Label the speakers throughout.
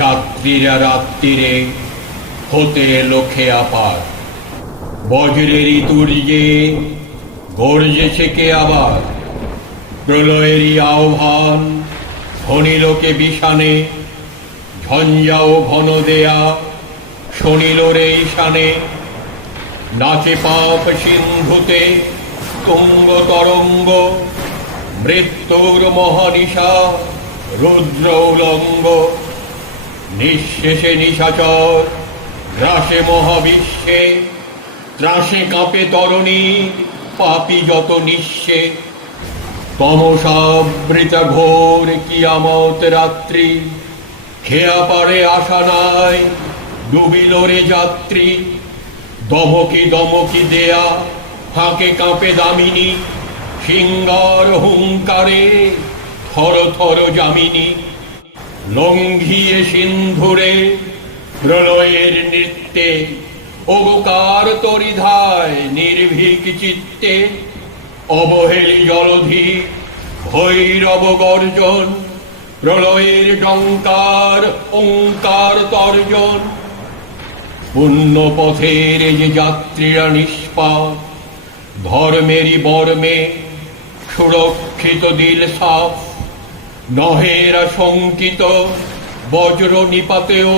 Speaker 1: যাত্রীরা রাত্রিরে হতে লক্ষ্যে আপার। বজ্রেরই তুর্যে গর্জেছে কে আবার? প্রলয়েরই আহ্বান ধনিলোকে বিষানে ঝঞ্ঝাও ঘন দেয়া শনিল ঈশানে। নাচে পাপ সিন্ধুতে তুঙ্গ তরঙ্গ, মৃত্যুর মহানিশা, রুদ্র উলঙ্গ। নিঃশেষে নিশাচর, গ্রাসে মহাবিশ্বে, ত্রাসে কাঁপে তরণী, পাপি যত নিঃশে। তমসাবৃতা ঘোর কিয়ামত রাত্রি, খেয়া পারে আশা নাই, ডুবিল রে যাত্রী। দমকি দমকি দেয়া, ফাঁকে কাঁপে দামিনী সিঙ্গার হুঙ্কারে থর থর জামিনী লঙ্ঘিয়ে সিন্ধুরে প্রলয়ের নৃত্যে ওগোকার তরিধায় নির্ভীক চিত্তে, অবহেলি জলধি, ভৈরব গর্জন, প্রলয়ের ডঙ্কার ওঙ্কার তর্জন। পুণ্য পথের যে যাত্রীরা নিষ্পাপ, ধর্মেরই বর্মে সুরক্ষিত দিল সাফ। নহেরা শঙ্কিত বজ্র নিপাতেও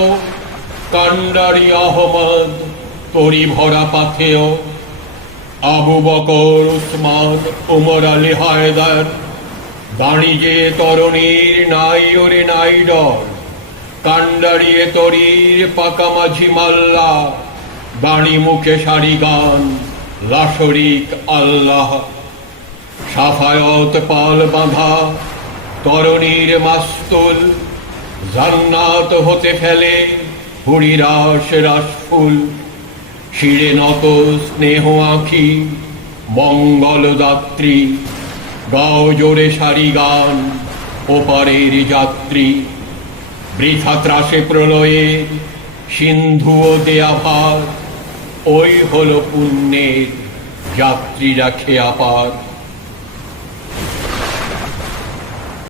Speaker 1: কান্ডারি আহমদ তরি ভরা পাথেও আবু বকর, উসমান, উমর আলী হায়দার দাঁড়িয়ে তরুণীর নাই ওরে নাই ডর। কান্ডারিয়ে তরির পাকা মাঝি মাল্লা, বাণী মুখে সারি গান, লাশরিক আল্লাহ। সাফায়ত পাল বাঁধা তরুণীর মাস্তুল, জান্নাত হতে ফেলে হুড়ি রাসফুল। রাস শিরে নত স্নেহ আঁখি, মঙ্গল দাত্রী গাও জোরে সারি গান, ওপারের যাত্রী। বৃথা ত্রাসে প্রলয়ে সিন্ধু ও দেয়া ভার ওই হল পুণ্যের যাত্রীরা খেয়া পার